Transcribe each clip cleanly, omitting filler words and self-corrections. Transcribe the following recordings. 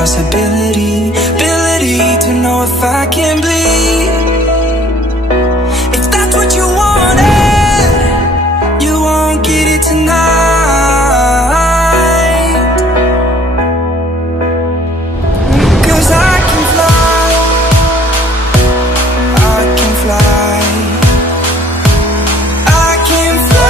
Possibility, ability to know if I can bleed. If that's what you wanted, you won't get it tonight. 'Cause I can fly, I can fly, I can fly.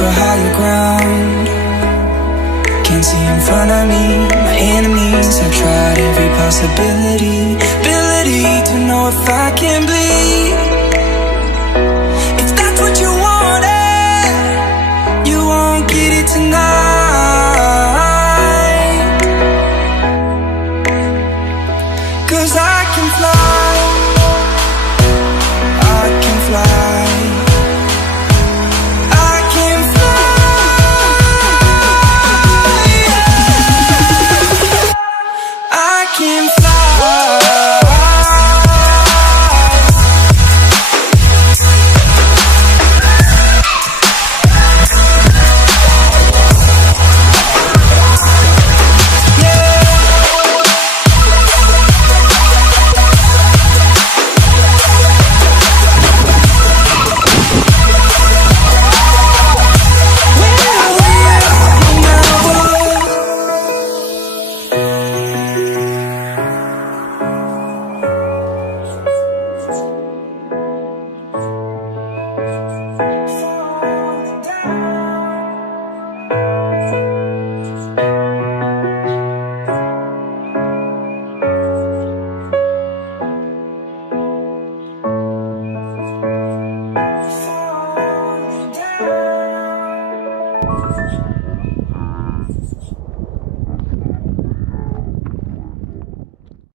For higher ground, can't see in front of me. My enemies have tried every possibility, ability to know if I can bleed.